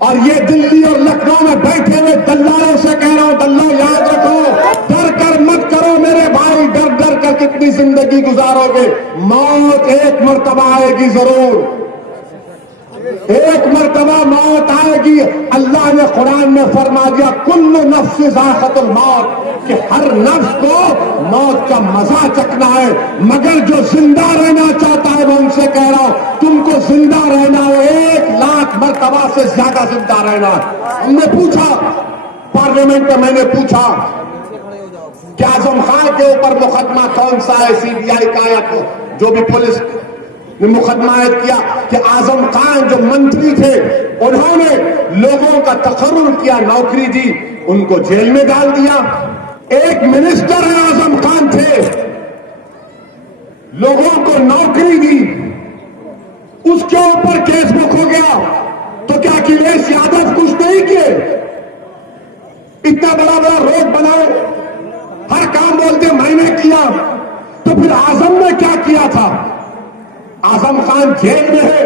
और ये दिल्ली और लखनऊ में बैठे हुए दल्लालों से कह रहा हूं, दल्लो याद रखो, डर कर मत करो मेरे भाई, डर डर कर कितनी जिंदगी गुजारोगे, मौत एक मर्तबा आएगी जरूर, एक मर्तबा मौत आएगी। अल्लाह ने कुरान में फरमा दिया कुल्लु नफ्स ज़ाइक़तुल मौत, कि हर नफ्स को मौत का मजा चखना है, मगर जो जिंदा रहना चाहता है वो उनसे कह रहा हूं तुमको जिंदा रहना है, 1,00,000 मर्तबा से ज्यादा जिंदा रहना है। हमने पूछा पार्लियामेंट में, मैंने पूछा कि आजम खान के ऊपर मुकदमा कौन सा है, सीबीआई का या जो भी पुलिस ने मुकदमा किया, कि आजम खान जो मंत्री थे उन्होंने लोगों का तकर्रुर किया, नौकरी दी, उनको जेल में डाल दिया। एक मिनिस्टर है आजम खान थे, लोगों को नौकरी दी, उसके ऊपर केस बुक हो गया, तो क्या अखिलेश यादव कुछ नहीं किए? इतना बड़ा बड़ा रोड बनाए, हर काम बोलते मैंने किया, तो फिर आजम ने क्या किया था? आजम खान जेल में है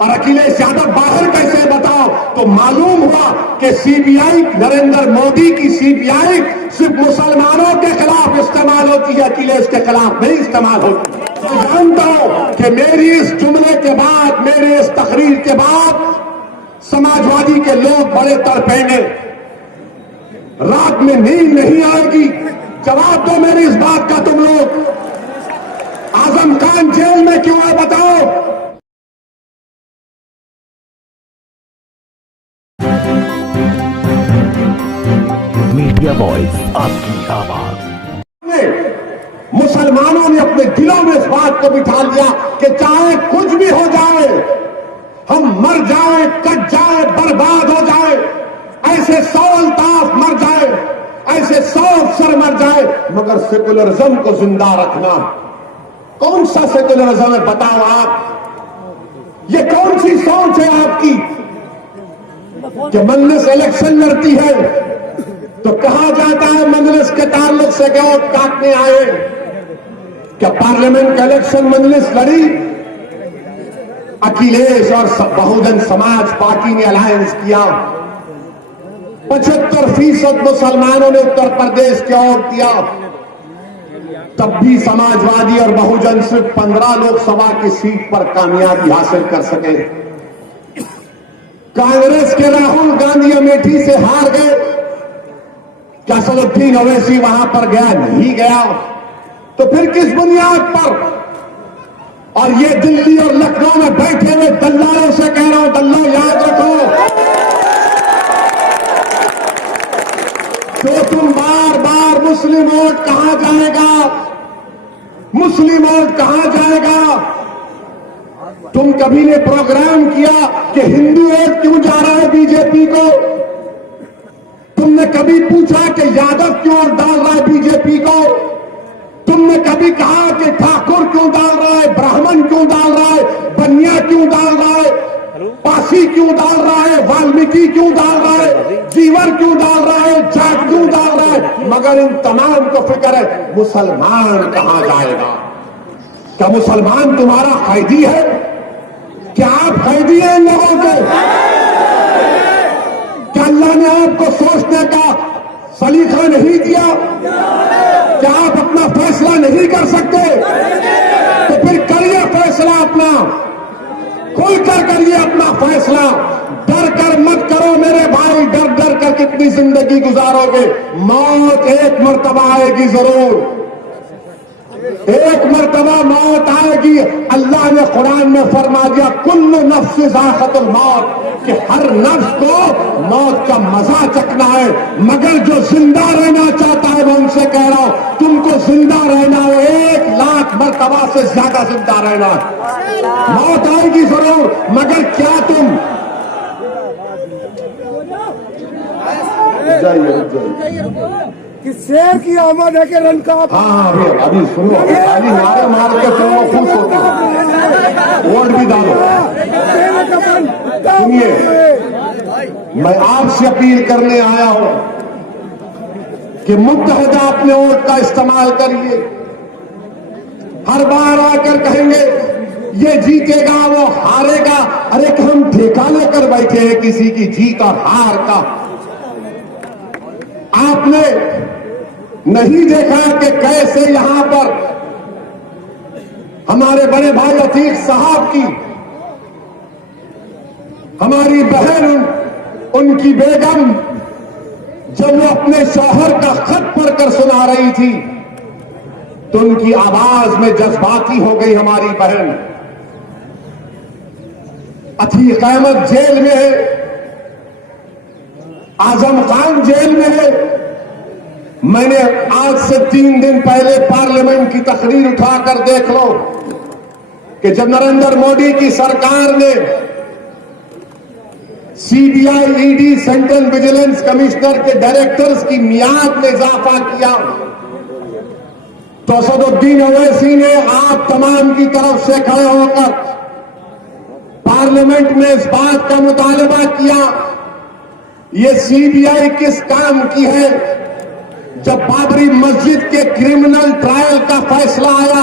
और अखिलेश यादव बाहर कैसे, बताओ? तो मालूम हुआ कि सीबीआई, नरेंद्र मोदी की सीबीआई सिर्फ मुसलमानों के खिलाफ इस्तेमाल होती है, अखिलेश के खिलाफ नहीं इस्तेमाल होती। मैं जानता हूं कि मेरी इस जुमले के बाद, मेरे इस तकरीर के बाद समाजवादी के लोग बड़े तड़पेंगे, रात में नींद नहीं आएगी। जवाब दो मेरी इस बात का तुम लोग, आजम खान जेल में क्यों है बताओ? मीडिया वॉइस, आपकी आवाज। मुसलमानों ने अपने दिलों में इस बात को बिठा लिया कि चाहे कुछ भी हो जाए, हम मर जाए, कट जाए, बर्बाद हो जाए, ऐसे 100 अल्ताफ मर जाए, ऐसे 100 अफसर मर जाए, मगर सेकुलरिज्म को जिंदा रखना। कौन सा सेकुलरिज्म है बताओ आप? ये कौन सी सोच है आपकी कि मजलिस इलेक्शन लड़ती है तो कहा जाता है मजलिस के ताल्लुक से क्या वोट काटने आए? क्या पार्लियामेंट का इलेक्शन मजलिस लड़ी? अखिलेश और बहुजन समाज पार्टी ने अलायंस किया, 75% मुसलमानों ने उत्तर प्रदेश के वोट दिया, तब भी समाजवादी और बहुजन सिर्फ 15 लोकसभा की सीट पर कामयाबी हासिल कर सके। कांग्रेस के राहुल गांधी अमेठी से हार गए, क्या असदुद्दीन ओवैसी वहां पर गया? नहीं गया। तो फिर किस बुनियाद पर? और ये दिल्ली और लखनऊ में बैठे हुए दल्लालों से कह रहा हूं, दल्लो याद रखो, जो तुम बार बार मुस्लिम वोट कहां जाएगा, मुस्लिम वोट कहां जाएगा, तुम कभी ने प्रोग्राम किया कि हिंदू वोट क्यों जा रहा है बीजेपी को? तुमने कभी पूछा कि यादव क्यों डाल रहा है बीजेपी को? तुमने कभी कहा कि ठाकुर क्यों डाल रहा है, ब्राह्मण क्यों डाल रहा है, बनिया क्यों डाल रहा है, पासी क्यों डाल रहा है, वाल्मीकि क्यों डाल रहा है, जीवर क्यों डाल रहा है, जाट क्यों डाल रहा है? मगर इन तमाम को फिक्र है मुसलमान कहां जाएगा। क्या मुसलमान तुम्हारा कैदी है? क्या आप कैदी हैं इन लोगों के? क्या अल्लाह ने आपको सोचने का सलीका नहीं दिया? क्या आप अपना फैसला नहीं कर सकते? तो फिर करिए फैसला अपना, खुलकर करिए अपना फैसला, डर कर मत करो मेरे भाई, डर डर कर कितनी जिंदगी गुजारोगे, मौत एक मर्तबा आएगी जरूर, एक मर्तबा मौत आएगी। अल्लाह ने कुरान में फरमा दिया कुल्लु नफ्स ज़ाइक़तुल मौत, कि हर नफ्स को मौत का मजा चखना है, मगर जो जिंदा रहना चाहता है वो उनसे कह रहा हूं तुमको जिंदा रहना है, 1,00,000 मर्तबा से ज्यादा जिंदा रहना है। मौत आएगी जरूर, मगर क्या तुम कि शेर की आमद है कि रन का? हाँ अभी सुनो, खाली नारे मार के तुम लोग खुश होते हो, वोट भी डालो। सुनिए, मैं आपसे अपील करने आया हूं कि मुत्तहदा अपने वोट का इस्तेमाल करिए। हर बार आकर कहेंगे ये जीतेगा वो हारेगा। अरे कि हम ठेका लेकर बैठे हैं किसी की जीत और हार का। आपने नहीं देखा कि कैसे यहां पर हमारे बड़े भाई अतीक साहब की हमारी बहन उनकी बेगम जब वो अपने शौहर का खत पढ़कर सुना रही थी तो उनकी आवाज में जज्बाती हो गई हमारी बहन। अतीक अहमद जेल में है, आजम खान जेल में है। मैंने आज से 3 दिन पहले पार्लियामेंट की तकरीर उठाकर देख लो कि जब नरेंद्र मोदी की सरकार ने CBI, ED, central vigilance commissioner के डायरेक्टर्स की मियाद में इजाफा किया तो असदुद्दीन ओवैसी ने आप तमाम की तरफ से खड़े होकर पार्लियामेंट में इस बात का मुतालबा किया ये सीबीआई किस काम की है। जब बाबरी मस्जिद के क्रिमिनल ट्रायल का फैसला आया,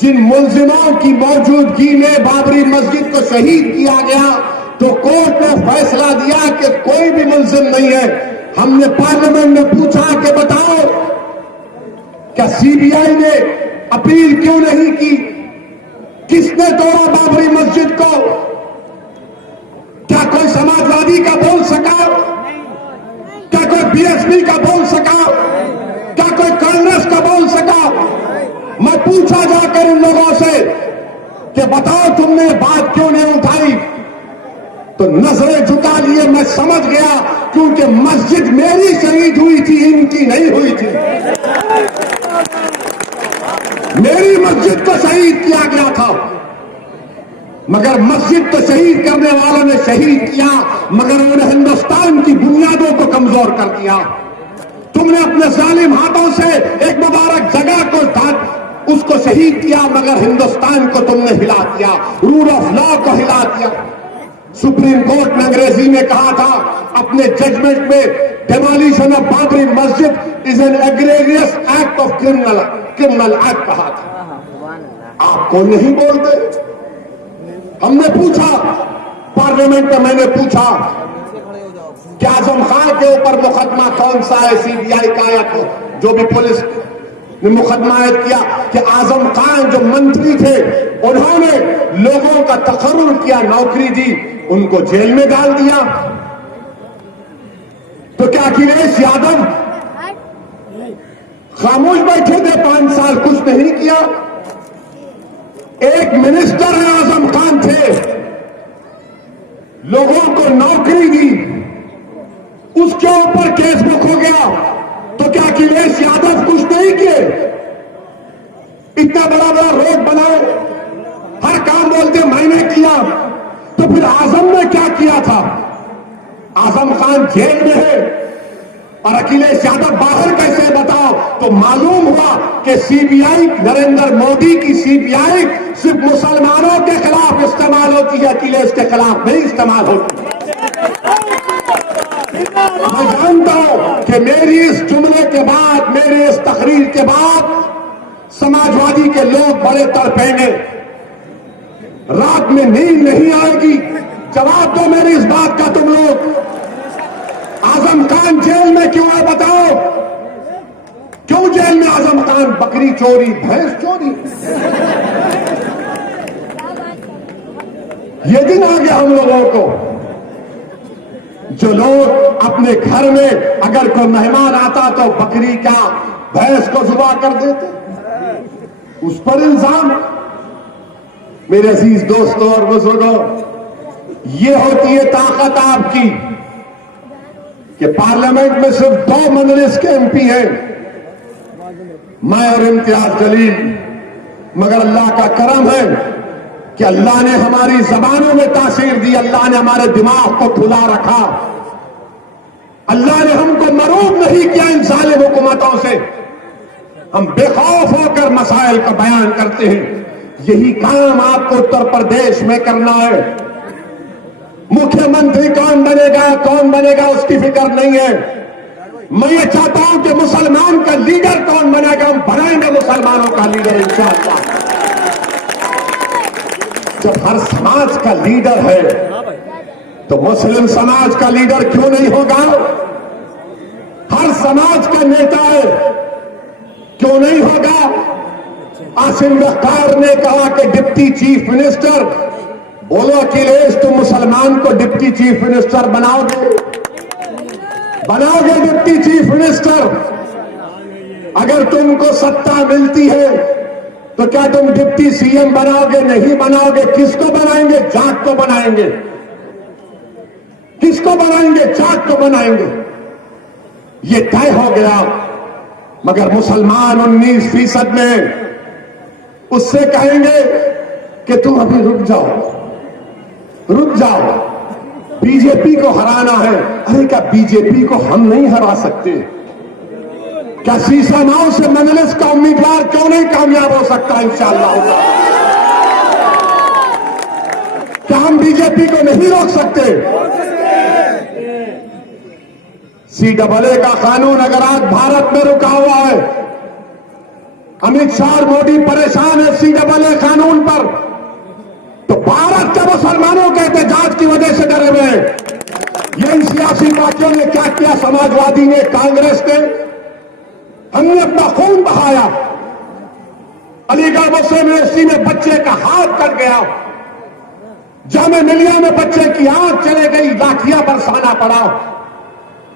जिन मुलजिमों की मौजूदगी में बाबरी मस्जिद को शहीद किया गया, तो कोर्ट ने फैसला दिया कि कोई भी मुलजिम नहीं है। हमने पार्लियामेंट में पूछा कि बताओ क्या सीबीआई ने अपील क्यों नहीं की? किसने तोड़ा बाबरी मस्जिद को? क्या कोई समाजवादी का बोल सका? क्या कोई बीएसपी का बोल सका? क्या कोई कांग्रेस का बोल सका? मैं पूछा जाकर इन लोगों से कि बताओ तुमने बात क्यों नहीं उठाई? तो नजरें झुका लिए। मैं समझ गया क्योंकि मस्जिद मेरी शहीद हुई थी, इनकी नहीं हुई थी। मेरी मस्जिद को शहीद किया गया था, मगर मस्जिद तो शहीद करने वालों ने शहीद किया, मगर उन्होंने हिंदुस्तान की बुनियादों को कमजोर कर दिया। तुमने अपने जालिम हाथों से एक मुबारक जगह को उसको शहीद किया, मगर हिंदुस्तान को तुमने हिला दिया, रूल ऑफ लॉ को हिला दिया। सुप्रीम कोर्ट ने अंग्रेजी में कहा था अपने जजमेंट में, demolition of Babri Masjid is an egregious act of criminal act कहा था। आपको नहीं बोलते। हमने पूछा पार्लियामेंट में, मैंने पूछा कि आजम खान के ऊपर मुकदमा कौन सा है सीबीआई का या तो जो भी पुलिस ने मुकदमा किया कि आजम खान जो मंत्री थे उन्होंने लोगों का तकर्रुर किया, नौकरी दी, उनको जेल में डाल दिया। तो क्या अखिलेश यादव खामोश बैठे थे 5 साल, कुछ नहीं किया? एक मिनिस्टर है आजम खान थे, लोगों को नौकरी दी, उसके ऊपर केस बुक हो गया। तो क्या अखिलेश यादव कुछ नहीं किए? इतना बड़ा बड़ा रोड बनाए, हर काम बोलते मैंने किया। तो फिर आजम ने क्या किया था? आजम खान जेल में है और अखिलेश यादव बाहर कैसे? बताओ। तो मालूम हुआ कि सीबीआई, नरेंद्र मोदी की सीबीआई सिर्फ मुसलमानों के खिलाफ इस्तेमाल होती है, अखिलेश के खिलाफ नहीं इस्तेमाल होती। मैं जानता हूं कि मेरी इस जुमले के बाद, मेरे इस तकरीर के बाद समाजवादी के लोग बड़े तड़पेंगे, रात में नींद नहीं आएगी। जवाब दो मेरी इस बात का तुम लोग। आजम खान जेल में क्यों है बताओ? क्यों जेल में आजम खान? बकरी चोरी, भैंस चोरी। ये दिन आ गया हम लोगों को, जो लोग अपने घर में अगर कोई मेहमान आता तो बकरी का, भैंस को जुबा कर देते, उस पर इल्जाम। मेरे अजीज दोस्तों और बुजुर्गों, ये होती है ताकत आपकी कि पार्लियामेंट में सिर्फ 2 मजलिस के एमपी हैं, मैं और इम्तियाज जलील। मगर अल्लाह का करम है कि अल्लाह ने हमारी जबानों में तासीर दी, अल्लाह ने हमारे दिमाग को खुला रखा, अल्लाह ने हमको मरूब नहीं किया इन जालिम हुकूमतों से। हम बेखौफ होकर मसाइल का बयान करते हैं। यही काम आपको उत्तर प्रदेश में करना है। मुख्यमंत्री कौन बनेगा उसकी फिक्र नहीं है। मैं ये चाहता हूं कि मुसलमान का लीडर कौन बनेगा, हम बनाएंगे मुसलमानों का लीडर इंशाअल्लाह। जब हर समाज का लीडर है तो मुस्लिम समाज का लीडर क्यों नहीं होगा? हर समाज का नेता है, क्यों नहीं होगा? आसिम वक़ार ने कहा कि डिप्टी चीफ मिनिस्टर, बोलो अखिलेश तुम मुसलमान को डिप्टी चीफ मिनिस्टर बनाओगे? बनाओगे डिप्टी चीफ मिनिस्टर? अगर तुमको सत्ता मिलती है तो क्या तुम डिप्टी सीएम बनाओगे? नहीं बनाओगे। किसको बनाएंगे? जाट को बनाएंगे। किसको बनाएंगे? जाट को बनाएंगे। ये तय हो गया। मगर मुसलमान 19% में उससे कहेंगे कि तुम अभी रुक जाओ, बीजेपी को हराना है। अरे क्या बीजेपी को हम नहीं हरा सकते? क्या सीसामाओं से मजलिस का उम्मीदवार क्यों नहीं कामयाब हो सकता? इंशाअल्लाह क्या हम बीजेपी को नहीं रोक सकते? CAA का कानून अगर आज भारत में रुका हुआ है, अमित शाह और मोदी परेशान है CAA कानून पर, तो भारत के मुसलमानों के एहतजाज की वजह से डरे हुए हैं। ये इन सियासी पार्टियों ने क्या किया? समाजवादी ने, कांग्रेस ने, हमने अपना खून बहाया। अलीगढ़ मुस्लिम यूनिवर्सिटी में बच्चे का हाथ कट गया, जामे मिलिया में बच्चे की आंख चले गई, लाठियां बरसाना पड़ा,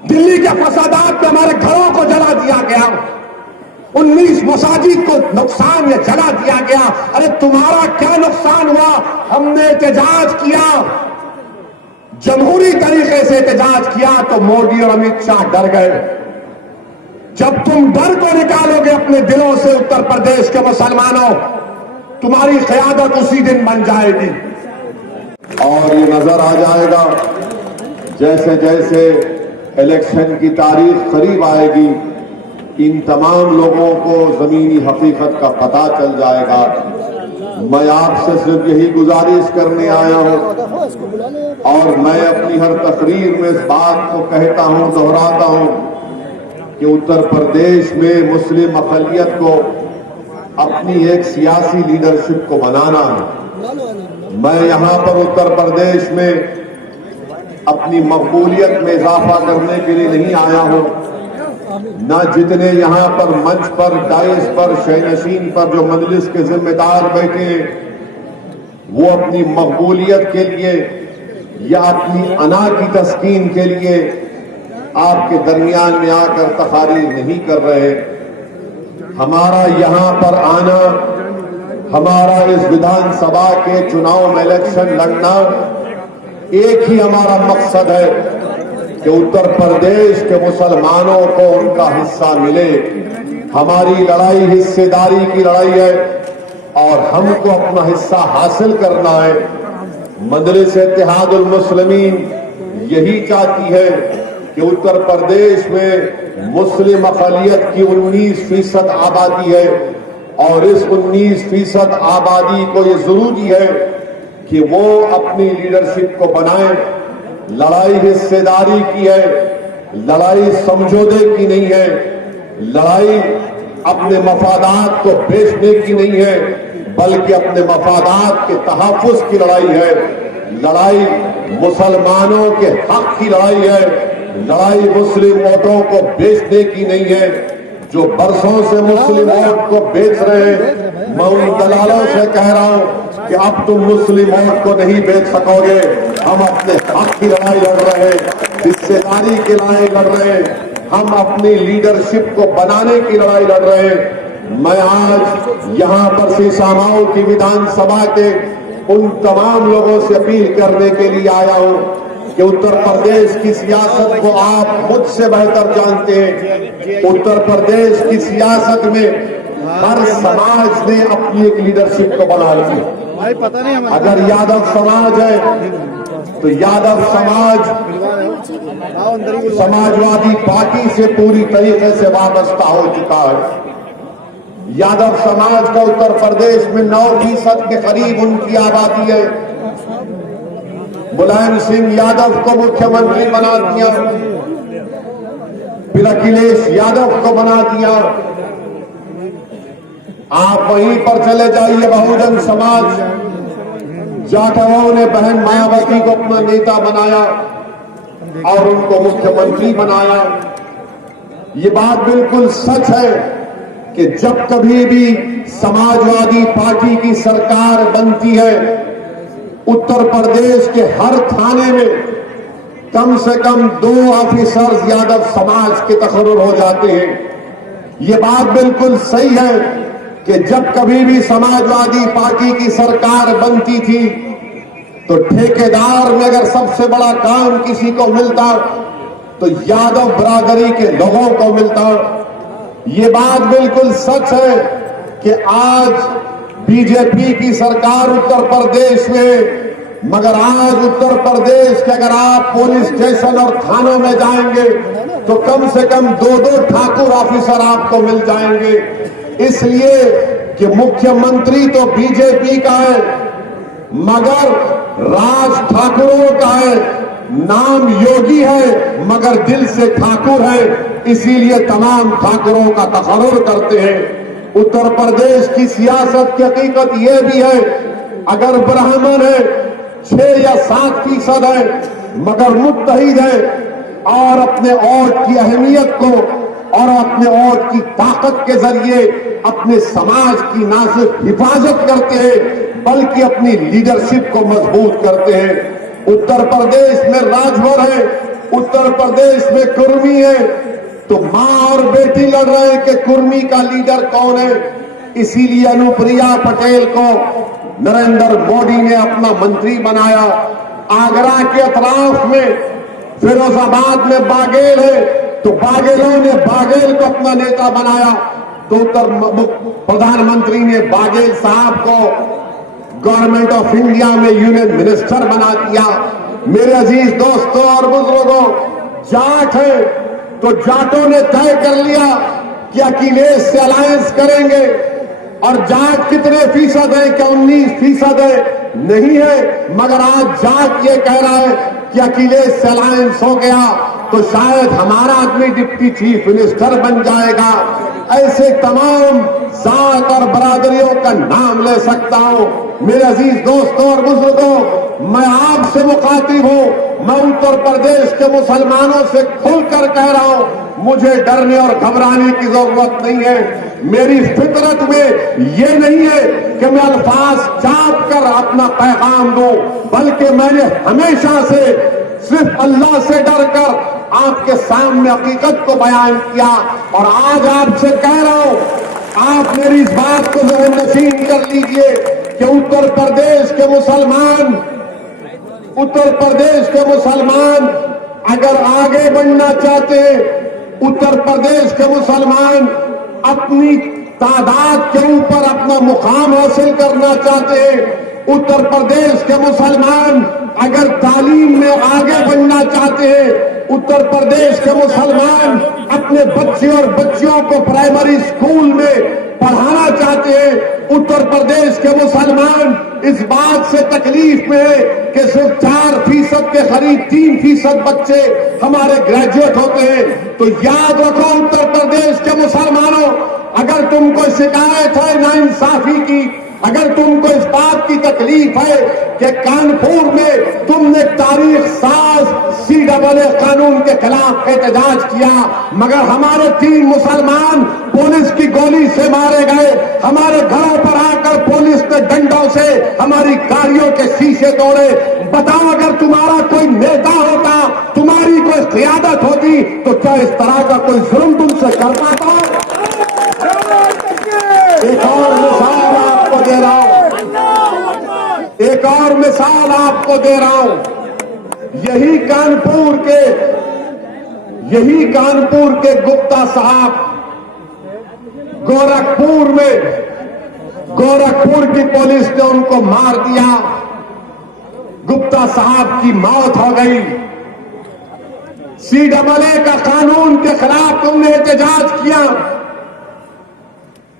दिल्ली के फसादात में हमारे घरों को जला दिया गया, 19 मसाजिद को नुकसान या जला दिया गया। अरे तुम्हारा क्या नुकसान हुआ? हमने एहतजाज किया, जमहूरी तरीके से एहतजाज किया तो मोदी और अमित शाह डर गए। जब तुम डर को निकालोगे अपने दिलों से उत्तर प्रदेश के मुसलमानों, तुम्हारी क़यादत उसी दिन बन जाएगी। और ये नजर आ जाएगा जैसे जैसे इलेक्शन की तारीख करीब आएगी, इन तमाम लोगों को जमीनी हकीकत का पता चल जाएगा। मैं आपसे सिर्फ यही गुजारिश करने आया हूं और मैं अपनी हर तकरीर में इस बात को कहता हूं, दोहराता हूं कि उत्तर प्रदेश में मुस्लिम अक़लियत को अपनी एक सियासी लीडरशिप को बनाना है। मैं यहां पर उत्तर प्रदेश में अपनी मकबूलियत में इजाफा करने के लिए नहीं आया हूं, न जितने यहां पर मंच पर, डाइस पर, शहनशीन पर जो मजलिस के जिम्मेदार बैठे हैं, वो अपनी मकबूलियत के लिए या अपनी अना की तस्कीन के लिए आपके दरमियान में आकर तकारीर नहीं कर रहे। हमारा यहां पर आना, हमारा इस विधानसभा के चुनाव में इलेक्शन लड़ना, एक ही हमारा मकसद है कि उत्तर प्रदेश के मुसलमानों को उनका हिस्सा मिले। हमारी लड़ाई हिस्सेदारी की लड़ाई है और हमको अपना हिस्सा हासिल करना है। मजलिस इत्तेहादुल मुस्लिमीन यही चाहती है कि उत्तर प्रदेश में मुस्लिम अक़लियत की 19% आबादी है और इस 19% आबादी को ये जरूरी है कि वो अपनी लीडरशिप को बनाए। लड़ाई हिस्सेदारी की है, लड़ाई समझौते की नहीं है, लड़ाई अपने मफादात को बेचने की नहीं है, बल्कि अपने मफादात के तहफ़्फ़ुज़ की लड़ाई है। लड़ाई मुसलमानों के हक की लड़ाई है, लड़ाई मुस्लिम वोटों को बेचने की नहीं है। जो बरसों से मुस्लिम वोट को बेच रहे हैं, मैं उन दलालों से कह रहा हूं कि अब तुम मुस्लिम वोट को नहीं बेच सकोगे। हम अपने हक की लड़ाई लड़ रहे हैं, हिस्सेदारी की लड़ाई लड़ रहे हैं, हम अपनी लीडरशिप को बनाने की लड़ाई लड़ रहे हैं। मैं आज यहाँ पर सीसामाओं की विधानसभा के उन तमाम लोगों से अपील करने के लिए आया हूँ कि उत्तर प्रदेश की सियासत को आप मुझसे बेहतर जानते हैं। उत्तर प्रदेश की सियासत में हर समाज ने अपनी एक लीडरशिप को बना ली। अगर यादव समाज है तो यादव समाज समाजवादी पार्टी से पूरी तरीके से वाबस्ता हो चुका है। यादव समाज का उत्तर प्रदेश में 9% के करीब उनकी आबादी है। मुलायम सिंह यादव को मुख्यमंत्री बना दिया, फिर अखिलेश यादव को बना दिया। आप वहीं पर चले जाइए, बहुजन समाज जाटवाओं ने बहन मायावती को अपना नेता बनाया और उनको मुख्यमंत्री बनाया। ये बात बिल्कुल सच है कि जब कभी भी समाजवादी पार्टी की सरकार बनती है, उत्तर प्रदेश के हर थाने में कम से कम 2 ऑफिसर्स यादव समाज के तकर्रुर हो जाते हैं। ये बात बिल्कुल सही है कि जब कभी भी समाजवादी पार्टी की सरकार बनती थी तो ठेकेदार में अगर सबसे बड़ा काम किसी को मिलता तो यादव बरादरी के लोगों को मिलता। ये बात बिल्कुल सच है कि आज बीजेपी की सरकार उत्तर प्रदेश में, मगर आज उत्तर प्रदेश के अगर आप पुलिस स्टेशन और थानों में जाएंगे तो कम से कम 2-2 ठाकुर ऑफिसर आपको मिल जाएंगे। इसलिए कि मुख्यमंत्री तो बीजेपी का है मगर राज ठाकुरों का है, नाम योगी है मगर दिल से ठाकुर है, इसीलिए तमाम ठाकुरों का तकर्रुर करते हैं। उत्तर प्रदेश की सियासत की हकीकत यह भी है, अगर ब्राह्मण है 6 या 7% है मगर मुत्तहिद है और अपने वोट की अहमियत को और अपने वोट की ताकत के जरिए अपने समाज की ना सिर्फ हिफाजत करते हैं बल्कि अपनी लीडरशिप को मजबूत करते हैं। उत्तर प्रदेश में राजभर है, उत्तर प्रदेश में कुर्मी है, तो मां और बेटी लड़ रहे हैं कि कुर्मी का लीडर कौन है। इसीलिए अनुप्रिया पटेल को नरेंद्र मोदी ने अपना मंत्री बनाया। आगरा के अतराफ में फिरोजाबाद में बाघेल है तो बाघेलों ने बाघेल को अपना नेता बनाया, तो उत्तर प्रधानमंत्री ने बाघेल साहब को गवर्नमेंट ऑफ इंडिया में यूनियन मिनिस्टर बना दिया। मेरे अजीज दोस्तों और बुजुर्गों, जाट है तो जाटों ने तय कर लिया कि अखिलेश से अलायंस करेंगे। और जाट कितने फीसद है? क्या 19% है? नहीं है, मगर आज जाट ये कह रहा है कि अखिलेश से अलायंस हो गया तो शायद हमारा आदमी डिप्टी चीफ मिनिस्टर बन जाएगा। ऐसे तमाम जात और बरादरियों का नाम ले सकता हूं। मेरे अजीज दोस्तों और बुजुर्गों, मैं आपसे मुखातिब हूं, मैं उत्तर प्रदेश के मुसलमानों से खुलकर कह रहा हूं, मुझे डरने और घबराने की जरूरत नहीं है। मेरी फितरत में ये नहीं है कि मैं अल्फाज चाप कर अपना पैगाम दूं, बल्कि मैंने हमेशा से सिर्फ अल्लाह से डरकर आपके सामने हकीकत को बयान किया। और आज आपसे कह रहा हूं, आप मेरी इस बात को ज़हन-नशीन कर लीजिए कि उत्तर प्रदेश के मुसलमान अगर आगे बढ़ना चाहते हैं, उत्तर प्रदेश के मुसलमान अपनी तादाद के ऊपर अपना मुकाम हासिल करना चाहते हैं, उत्तर प्रदेश के मुसलमान अगर तालीम में आगे बढ़ना चाहते हैं, उत्तर प्रदेश के मुसलमान अपने बच्चे और बच्चियों को प्राइमरी स्कूल में पढ़ाना चाहते हैं, उत्तर प्रदेश के मुसलमान इस बात से तकलीफ में है कि सिर्फ 4% के करीब 3% बच्चे हमारे ग्रेजुएट होते हैं। तो याद रखो उत्तर प्रदेश के मुसलमानों, अगर तुमको शिकायत है नाइंसाफी की, अगर तुमको इस बात की तकलीफ है कि कानपुर में तुमने तारीख साज CAA कानून के खिलाफ एहतजाज किया मगर हमारे 3 मुसलमान पुलिस की गोली से मारे गए, हमारे घरों पर आकर पुलिस ने डंडों से हमारी गाड़ियों के शीशे तोड़े। बताओ, अगर तुम्हारा कोई नेता होता, तुम्हारी कोई क़ियादत होती तो क्या इस तरह का कोई जुल्म तुमसे कर पाता? एक और मिसाल आपको दे रहा हूं, एक और मिसाल आपको दे रहा हूं। यही कानपुर के गुप्ता साहब गोरखपुर की पुलिस ने उनको मार दिया, गुप्ता साहब की मौत हो गई। CAA का कानून के खिलाफ तुमने एहतजाज किया,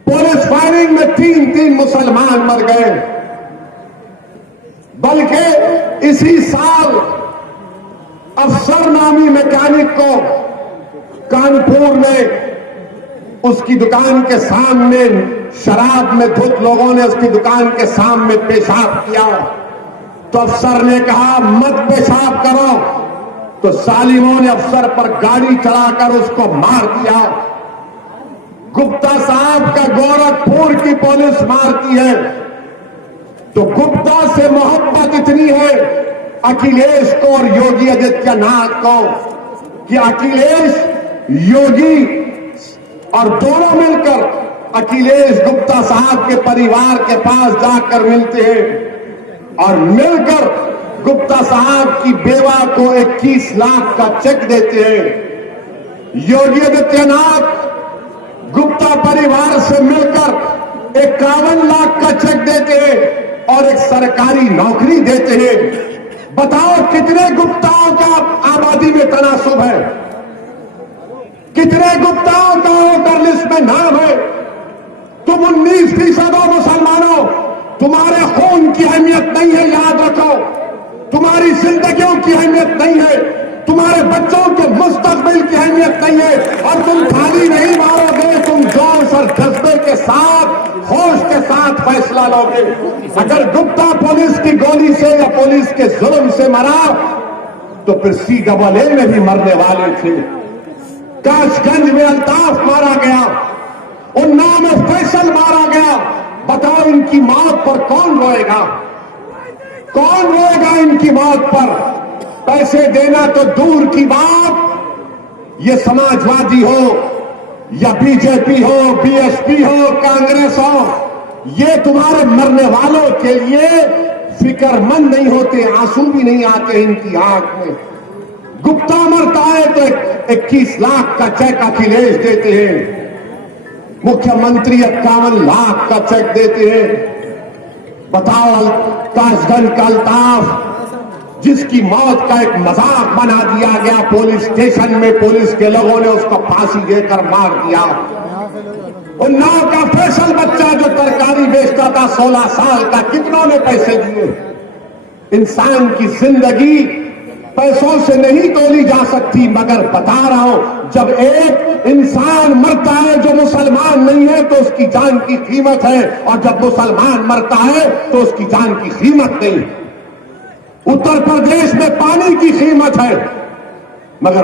पुलिस फायरिंग में 3 मुसलमान मर गए। बल्कि इसी साल अफसर नामी मैकेनिक को कानपुर में उसकी दुकान के सामने शराब में धुत लोगों ने उसकी दुकान के सामने पेशाब किया। तो अफसर ने कहा मत पेशाब करो, तो सालिमों ने अफसर पर गाड़ी चढ़ाकर उसको मार दिया। गुप्ता साहब का गोरखपुर की पुलिस मारती है, तो गुप्ता से मोहब्बत इतनी है अखिलेश को और योगी आदित्यनाथ को कि अखिलेश योगी और दोनों मिलकर अखिलेश गुप्ता साहब के परिवार के पास जाकर मिलते हैं और मिलकर गुप्ता साहब की बेवा को 21 लाख का चेक देते हैं। योगी आदित्यनाथ गुप्ता परिवार से मिलकर 51 लाख का चेक देते हैं और एक सरकारी नौकरी देते हैं। बताओ कितने गुप्ताओं का आबादी में तनासुब है, कितने गुप्ताओं का वोटर लिस्ट में नाम है। तुम 19% हो मुसलमानों, तुम्हारे खून की अहमियत नहीं है, याद रखो। तुम्हारी जिंदगियों की अहमियत नहीं है, तुम्हारे बच्चों के मुस्तकबिल की अहमियत नहीं है। और तुम थाली नहीं मारोगे, तुम जोश और जज्बे के साथ, होश के साथ फैसला लोगे। अगर गुप्ता पुलिस की गोली से या पुलिस के जुल्म से मरा तो फिर CAA में भी मरने वाले थे। काशगंज में अल्ताफ मारा गया, उन्नाव में फैसल मारा गया। बताओ इनकी मौत पर कौन रोएगा? कौन रोएगा इनकी मौत पर? पैसे देना तो दूर की बात, ये समाजवादी हो या बीजेपी हो, BSP हो, कांग्रेस हो, ये तुम्हारे मरने वालों के लिए फिक्रमंद नहीं होते, आंसू भी नहीं आते इनकी आंख में। गुप्ता मरता है तो 21 लाख का चेक अखिलेश देते हैं, मुख्यमंत्री 51 लाख का चेक देते हैं। बताओ काशगंज का अल्ताफ जिसकी मौत का एक मजाक बना दिया गया पुलिस स्टेशन में, पुलिस के लोगों ने उसको फांसी देकर मार दिया। उन्नाव का फैसल बच्चा जो तरकारी बेचता था 16 साल का, कितनों ने पैसे दिए? इंसान की जिंदगी पैसों से नहीं तोली जा सकती, मगर बता रहा हूं जब एक इंसान मरता है जो मुसलमान नहीं है तो उसकी जान की कीमत है, और जब मुसलमान मरता है तो उसकी जान की कीमत नहीं। उत्तर प्रदेश में पानी की कीमत है,